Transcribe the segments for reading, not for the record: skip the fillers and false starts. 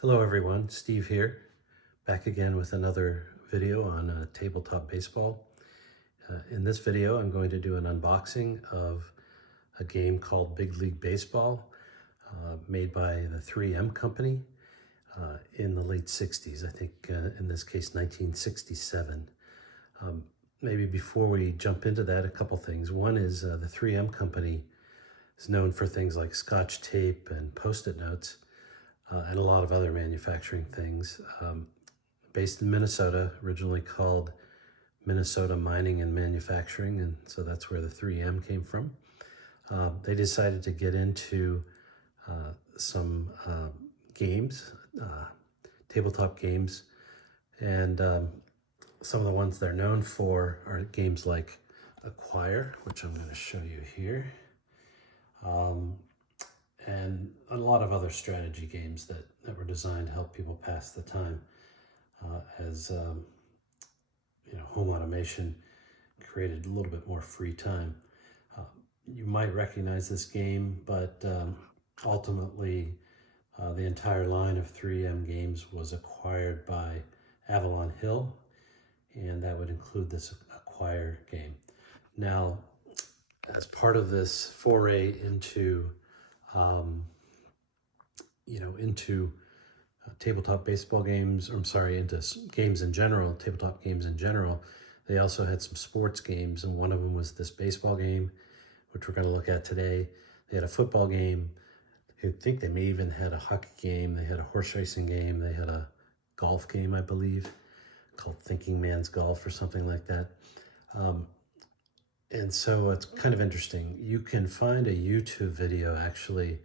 Hello everyone, Steve here, back again with another video on tabletop baseball. In this video, I'm going to do an unboxing of a game called Big League Baseball, made by the 3M company in the late 60s, I think in this case 1967. Maybe before we jump into that, a couple things. One is the 3M company is known for things like Scotch tape and Post-it notes. And a lot of other manufacturing things. Based in Minnesota, originally called Minnesota Mining and Manufacturing, and so that's where the 3M came from. They decided to get into some games, tabletop games, and some of the ones they're known for are games like Acquire, which I'm going to show you here. And a lot of other strategy games that were designed to help people pass the time as home automation created a little bit more free time. You might recognize this game, but ultimately the entire line of 3M games was acquired by Avalon Hill, and that would include this Acquire game. Now, as part of this foray into into tabletop baseball games, or I'm sorry, into games in general, tabletop games in general, they also had some sports games, and one of them was this baseball game, which we're going to look at today. They had a football game. I think they may even had a hockey game. They had a horse racing game. They had a golf game, I believe, called Thinking Man's Golf or something like that. And so it's kind of interesting. You can find a YouTube video actually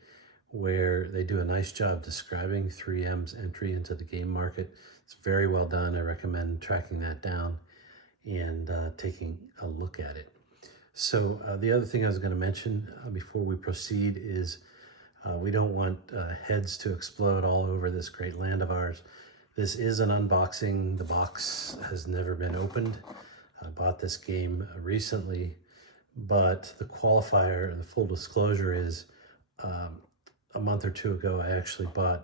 where they do a nice job describing 3M's entry into the game market. It's very well done. I recommend tracking that down and taking a look at it. So the other thing I was going to mention before we proceed is we don't want heads to explode all over this great land of ours. This is an unboxing. The box has never been opened. I bought this game recently, but the qualifier, the full disclosure is a month or two ago, I actually bought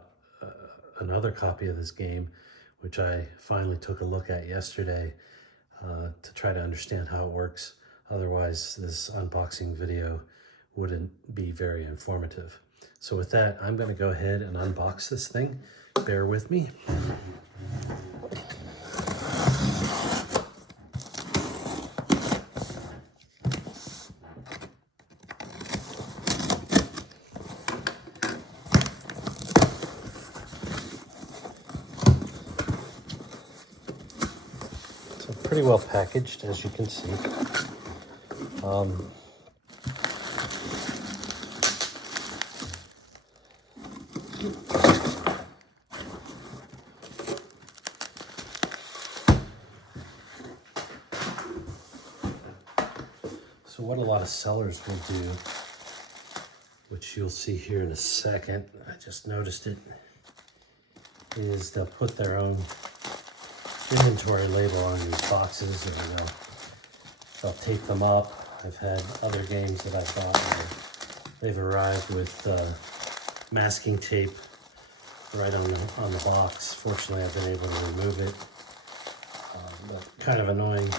another copy of this game, which I finally took a look at yesterday to try to understand how it works. Otherwise, this unboxing video wouldn't be very informative. So with that, I'm going to go ahead and unbox this thing. Bear with me. So pretty well packaged, as you can see. So what a lot of sellers will do, which you'll see here in a second, I just noticed it, is they'll put their own inventory label on these boxes, or they'll tape them up. I've had other games that I've bought where they've arrived with masking tape right on the box. Fortunately, I've been able to remove it, but kind of annoying.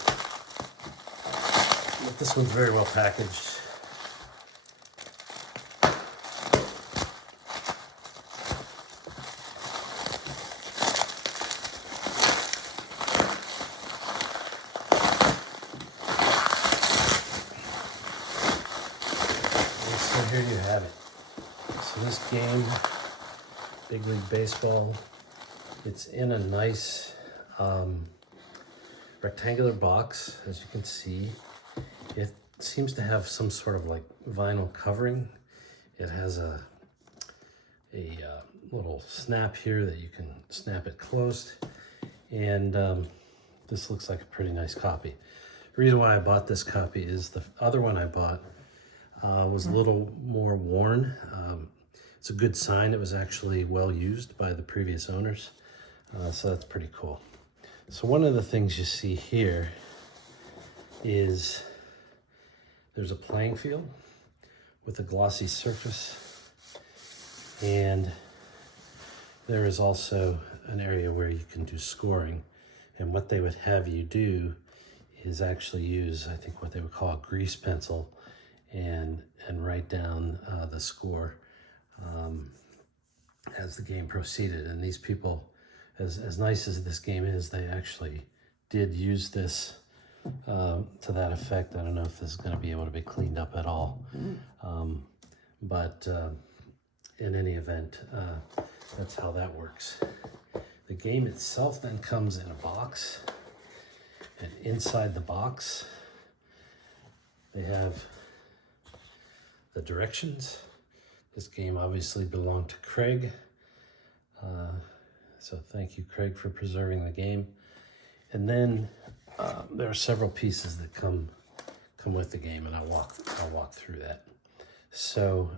But this one's very well packaged. So here you have it. So this game, Big League Baseball, it's in a nice rectangular box, as you can see. It seems to have some sort of like vinyl covering. It has a little snap here that you can snap it closed. And this looks like a pretty nice copy. The reason why I bought this copy is the other one I bought was a little more worn. It's a good sign it was actually well used by the previous owners. So that's pretty cool. So one of the things you see here is there's a playing field with a glossy surface, and there is also an area where you can do scoring. And what they would have you do is actually use, I think, what they would call a grease pencil and write down the score as the game proceeded. And these people, as nice as this game is, they actually did use this to that effect. I don't know if this is going to be able to be cleaned up at all. But in any event, that's how that works. The game itself then comes in a box, and inside the box they have the directions. This game obviously belonged to Craig, so thank you, Craig, for preserving the game. And then there are several pieces that come with the game, and I'll walk through that. So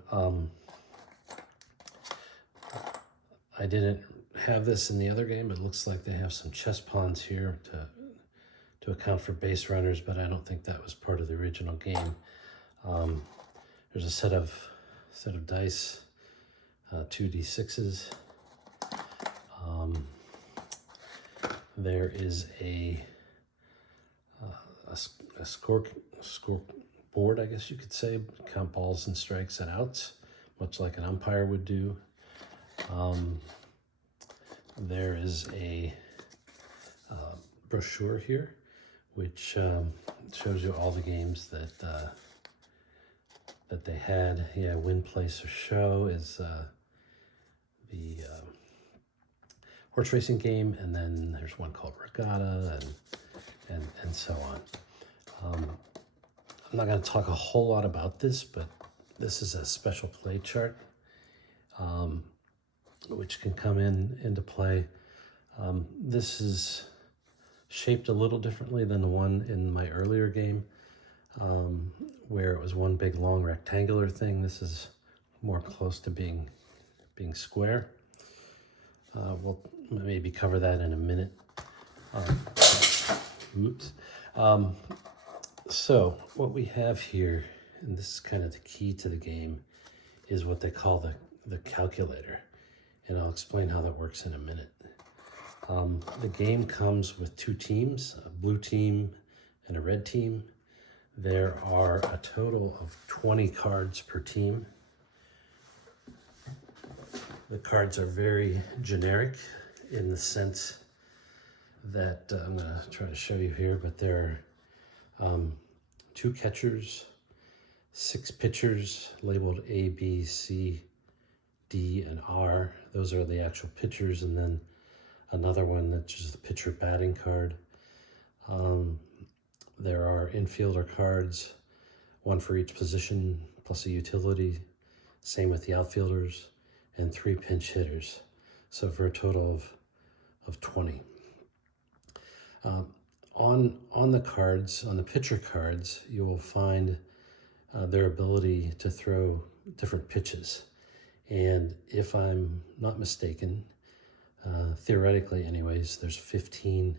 I didn't have this in the other game. It looks like they have some chess pawns here to account for base runners, but I don't think that was part of the original game. There's a set of dice, 2d6s. There is a score board, I guess you could say. Count balls and strikes and outs, much like an umpire would do. There is a brochure here, which shows you all the games that they had. Yeah, Win, Place, or Show is the horse racing game, and then there's one called Regatta, and so on. I'm not going to talk a whole lot about this, but this is a special play chart, which can come into play. This is shaped a little differently than the one in my earlier game, where it was one big long rectangular thing. This is more close to being square. We'll maybe cover that in a minute. So what we have here, and this is kind of the key to the game, is what they call the calculator. And I'll explain how that works in a minute. The game comes with two teams, a blue team and a red team. There are a total of 20 cards per team. The cards are very generic in the sense that I'm going to try to show you here, but there are 2 catchers, 6 pitchers labeled A, B, C, D, and R. Those are the actual pitchers, and then another one that's just the pitcher batting card. There are infielder cards, 1 for each position, plus a utility. Same with the outfielders, and 3 pinch hitters. So for a total of 20. On the cards, on the pitcher cards, you will find their ability to throw different pitches. And if I'm not mistaken, theoretically anyways, there's 15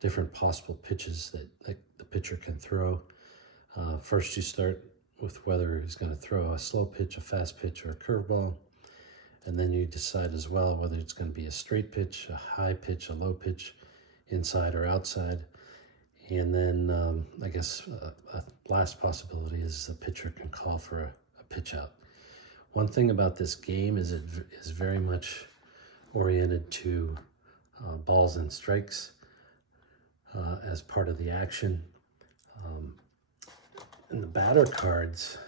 different possible pitches that the pitcher can throw. First you start with whether he's going to throw a slow pitch, a fast pitch, or a curveball. And then you decide as well whether it's going to be a straight pitch, a high pitch, a low pitch, inside or outside. And then I guess a last possibility is the pitcher can call for a pitch out. One thing about this game is it is very much oriented to balls and strikes as part of the action. In the batter cards,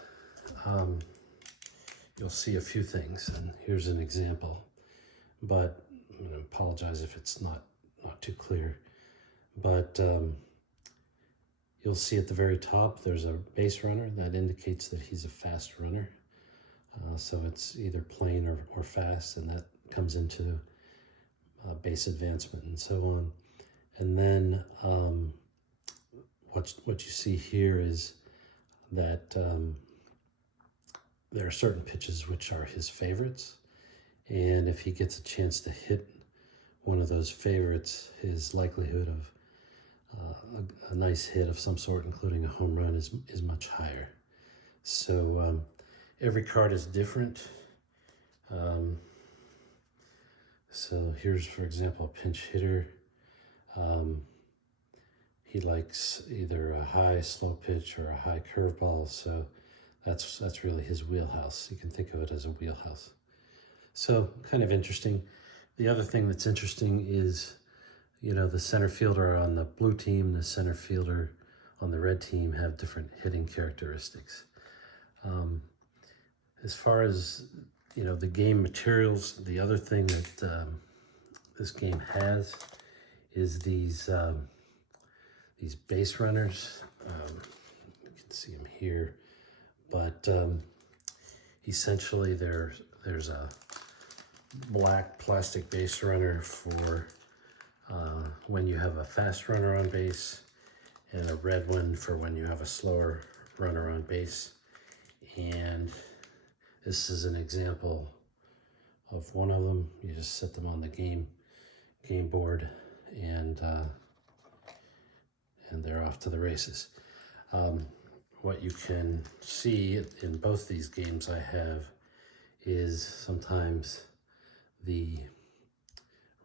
you'll see a few things, and here's an example, but I'm going to apologize if it's not too clear. But you'll see at the very top there's a base runner that indicates that he's a fast runner. So it's either plain or fast, and that comes into base advancement and so on. And then what you see here is that there are certain pitches which are his favorites, and if he gets a chance to hit one of those favorites, his likelihood of a nice hit of some sort, including a home run, is much higher. So every card is different. So here's, for example, a pinch hitter. He likes either a high slow pitch or a high curveball, so that's really his wheelhouse. You can think of it as a wheelhouse. So kind of interesting. The other thing that's interesting is, the center fielder on the blue team, the center fielder on the red team have different hitting characteristics. As far as, the game materials, the other thing that this game has is these base runners. You can see them here, but essentially there's a black plastic base runner for when you have a fast runner on base, and a red one for when you have a slower runner on base. And this is an example of one of them. You just set them on the game board, and they're off to the races. What you can see in both these games I have is sometimes the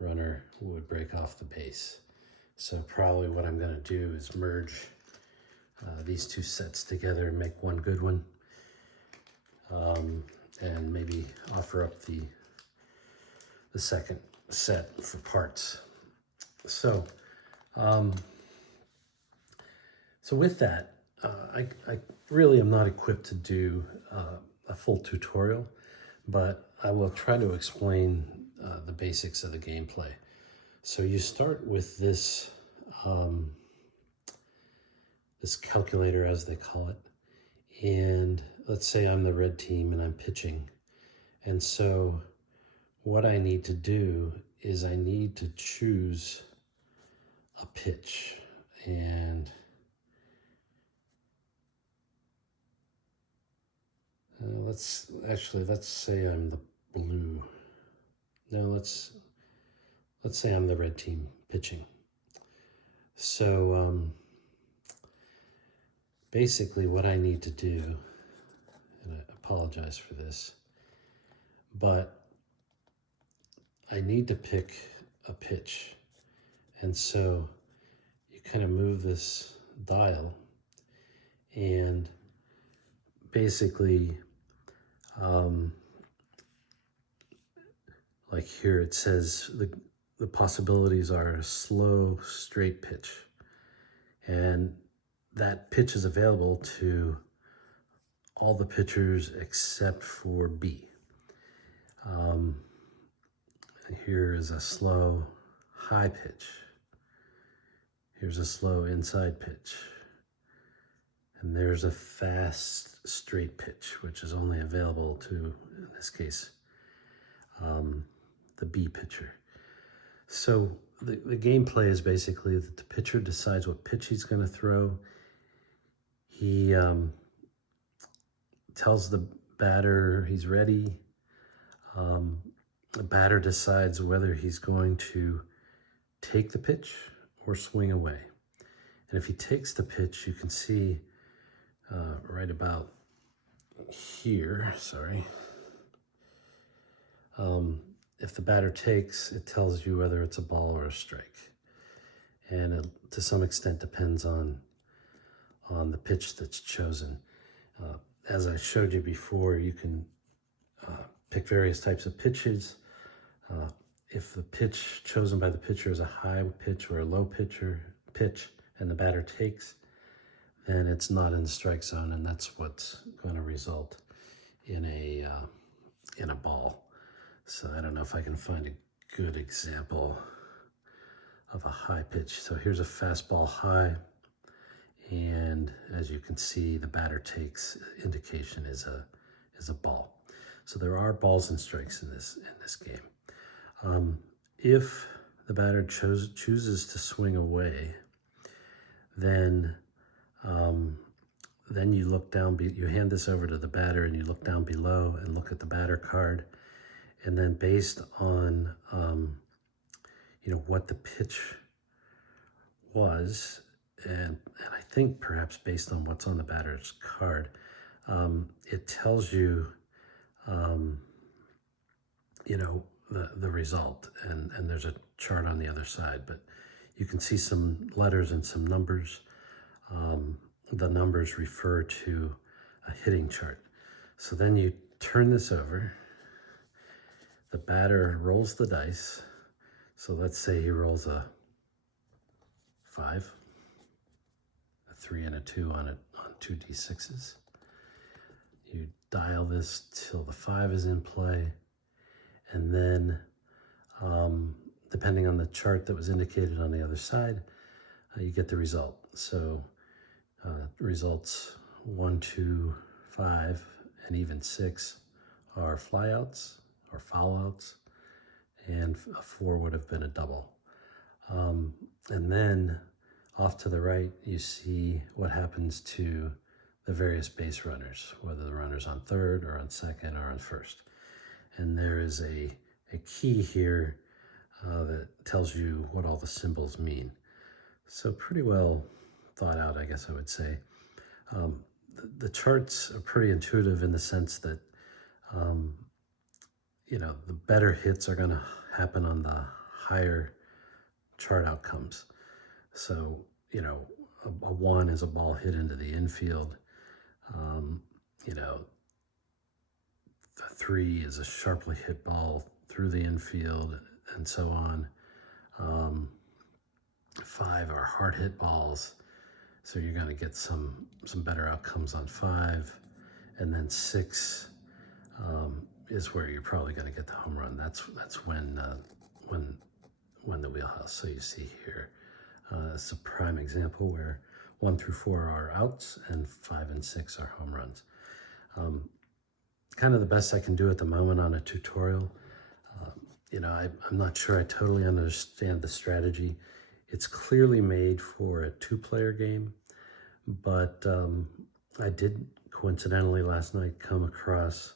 runner would break off the base. So probably what I'm going to do is merge these two sets together and make one good one, and maybe offer up the second set for parts. So with that, I really am not equipped to do a full tutorial, but I will try to explain the basics of the gameplay. So you start with this this calculator, as they call it, and let's say I'm the red team and I'm pitching. And so what I need to do is I need to choose a pitch, and let's say I'm the blue. No, let's say I'm the red team pitching. So basically what I need to do, and I apologize for this, but I need to pick a pitch. And so you kind of move this dial, and basically like here it says the possibilities are a slow, straight pitch. And that pitch is available to all the pitchers except for B. Here is a slow, high pitch. Here's a slow inside pitch. And there's a fast, straight pitch, which is only available to, in this case, the B pitcher. So the gameplay is basically that the pitcher decides what pitch he's going to throw. He tells the batter he's ready. The batter decides whether he's going to take the pitch or swing away. And if he takes the pitch, you can see right about here, sorry. If the batter takes, it tells you whether it's a ball or a strike. And it, to some extent, depends on the pitch that's chosen. As I showed you before, you can pick various types of pitches. If the pitch chosen by the pitcher is a high pitch or a low pitch, and the batter takes, then it's not in the strike zone, and that's what's going to result in a ball. So I don't know if I can find a good example of a high pitch. So here's a fastball high, and as you can see, the batter takes indication is a ball. So there are balls and strikes in this game. If the batter chooses to swing away, then you look down, you hand this over to the batter, and you look down below and look at the batter card. And then based on, what the pitch was, and I think perhaps based on what's on the batter's card, it tells you, the result, and there's a chart on the other side, but you can see some letters and some numbers. The numbers refer to a hitting chart. So then you turn this over, the batter rolls the dice. So let's say he rolls a 5, a 3 and a 2 on 2d6s. You dial this till the 5 is in play, and then depending on the chart that was indicated on the other side, you get the result. So results 1, 2, 5, and even 6 are flyouts or foul-outs, and a 4 would have been a double. And then off to the right, you see what happens to the various base runners, whether the runner's on third or on second or on first. And there is a key here that tells you what all the symbols mean. So pretty well thought out, I guess I would say. The charts are pretty intuitive in the sense that, the better hits are going to happen on the higher chart outcomes. So, a 1 is a ball hit into the infield. The 3 is a sharply hit ball through the infield, and so on. 5 are hard hit balls, so you're going to get some better outcomes on 5. And then 6 is where you're probably going to get the home run. That's when the wheelhouse. So you see here, it's a prime example where 1 through 4 are outs and 5 and 6 are home runs. Kind of the best I can do at the moment on a tutorial. I'm not sure I totally understand the strategy. It's clearly made for a 2-player game, but I did coincidentally last night come across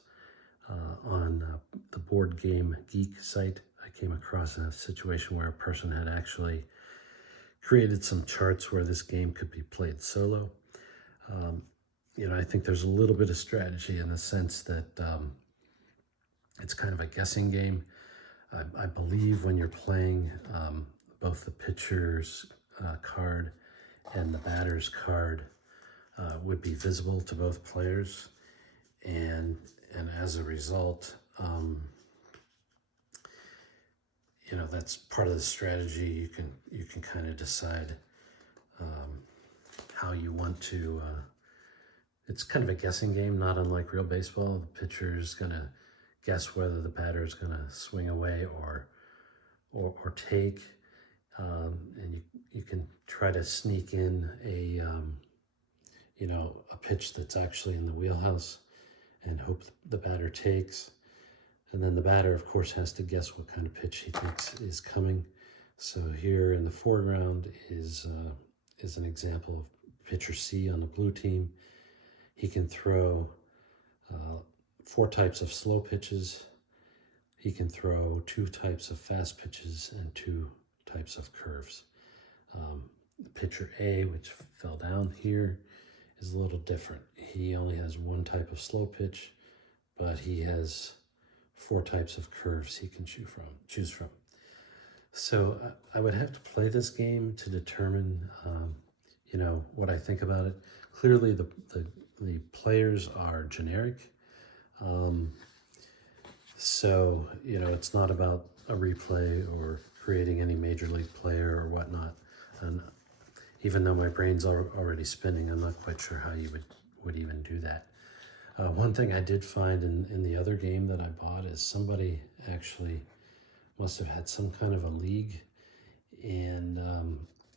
on the Board Game Geek site, I came across a situation where a person had actually created some charts where this game could be played solo. I think there's a little bit of strategy in the sense that it's kind of a guessing game. I believe when you're playing, both the pitcher's card and the batter's card would be visible to both players, and as a result, that's part of the strategy. You can kind of decide how you want to. It's kind of a guessing game, not unlike real baseball. The pitcher is going to guess whether the batter is going to swing away or take, and you can try to sneak in a pitch that's actually in the wheelhouse and hope the batter takes. And then the batter, of course, has to guess what kind of pitch he thinks is coming. So here in the foreground is an example of pitcher C on the blue team. He can throw 4 types of slow pitches. He can throw 2 types of fast pitches and 2 types of curves. Pitcher A, which fell down here, is a little different. He only has 1 type of slow pitch, but he has 4 types of curves he can choose from. So I would have to play this game to determine, what I think about it. Clearly, the players are generic. So, it's not about a replay or creating any major league player or whatnot. And even though my brain's already spinning, I'm not quite sure how you would even do that. One thing I did find in the other game that I bought is somebody actually must have had some kind of a league, and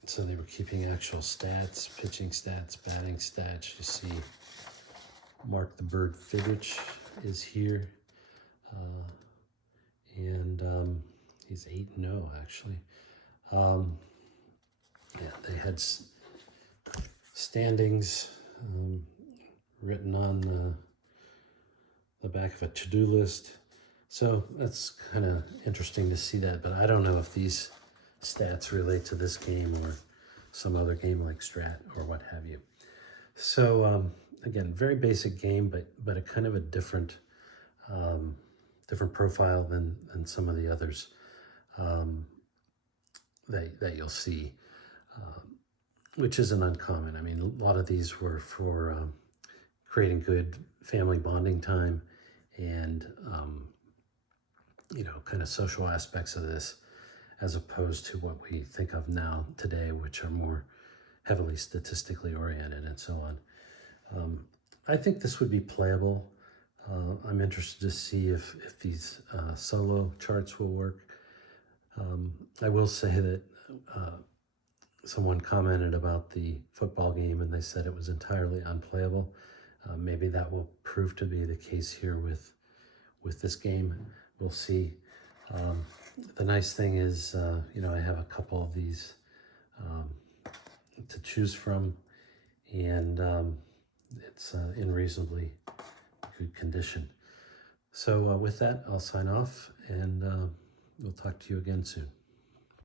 so they were keeping actual stats, pitching stats, batting stats. You see Mark the Bird Fidrich is here, and he's 8-0 actually. They had standings written on the back of a to-do list. So that's kind of interesting to see that, but I don't know if these stats relate to this game or some other game like Strat or what have you. So again, very basic game, but a kind of a different different profile than some of the others that you'll see, which isn't uncommon. I mean, a lot of these were for creating good family bonding time and, kind of social aspects of this, as opposed to what we think of now today, which are more heavily statistically oriented and so on. I think this would be playable. I'm interested to see if these solo charts will work. I will say that someone commented about the football game and they said it was entirely unplayable. Maybe that will prove to be the case here with this game. We'll see. The nice thing is, I have a couple of these to choose from, and it's in reasonably good condition. So with that, I'll sign off, and we'll talk to you again soon.